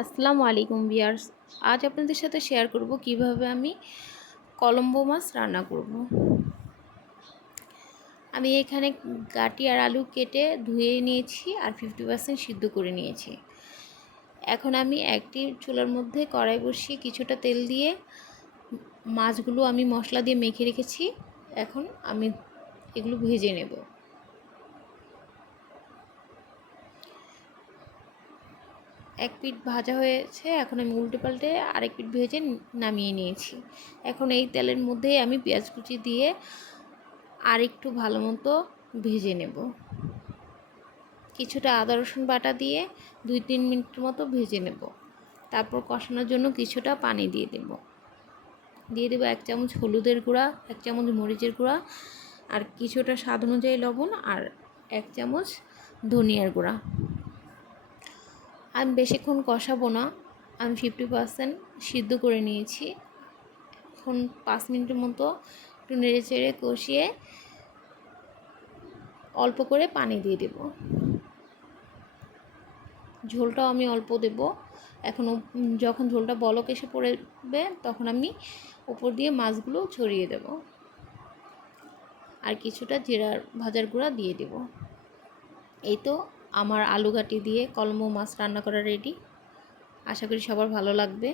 আসসালামু আলাইকুম বিয়ার্স আজ আপনাদের সাথে শেয়ার করব কীভাবে আমি কলম্বো মাছ রান্না করব। আমি এখানে গাটি আর আলু কেটে ধুয়ে নিয়েছি আর ফিফটি পার্সেন্ট সিদ্ধ করে নিয়েছি। এখন আমি একটি চুলার মধ্যে কড়াই বসিয়ে কিছুটা তেল দিয়ে মাছগুলো আমি মশলা দিয়ে মেখে রেখেছি। এখন আমি এগুলো ভেজে নেব। এক পিঠ ভাজা হয়েছে, এখন আমি উল্টে পাল্টে আরেক পিঠ ভেজে নামিয়ে নিয়েছি। এখন এই তেলের মধ্যে আমি পেঁয়াজ কুচি দিয়ে আর একটু ভালো মতো ভেজে নেব। কিছুটা আদা, রসুন বাটা দিয়ে দুই তিন মিনিট মতো ভেজে নেব। তারপর কষানোর জন্য কিছুটা পানি দিয়ে দেব। দিয়ে দেবো এক চামচ হলুদের গুঁড়া, এক চামচ মরিচের গুঁড়া, আর কিছুটা স্বাদ অনুযায়ী লবণ আর এক চামচ ধনিয়ার গুঁড়া। আমি বেশিক্ষণ কষাবো না। আমি ফিফটি পার্সেন্ট সিদ্ধ করে নিয়েছি। এখন পাঁচ মিনিটের মতো একটু নেড়ে চেড়ে কষিয়ে অল্প করে পানি দিয়ে দেব। ঝোলটাও আমি অল্প দেব। এখন যখন ঝোলটা বলক এসে পড়বে তখন আমি উপর দিয়ে মাছগুলো ছড়িয়ে দেব। আর কিছুটা জিরার ভাজার গুঁড়া দিয়ে দেব। এই তো আমার আলু ঘাটি দিয়ে কলমো মাছ রান্না করা রেডি আশা করি সবার ভালো লাগবে।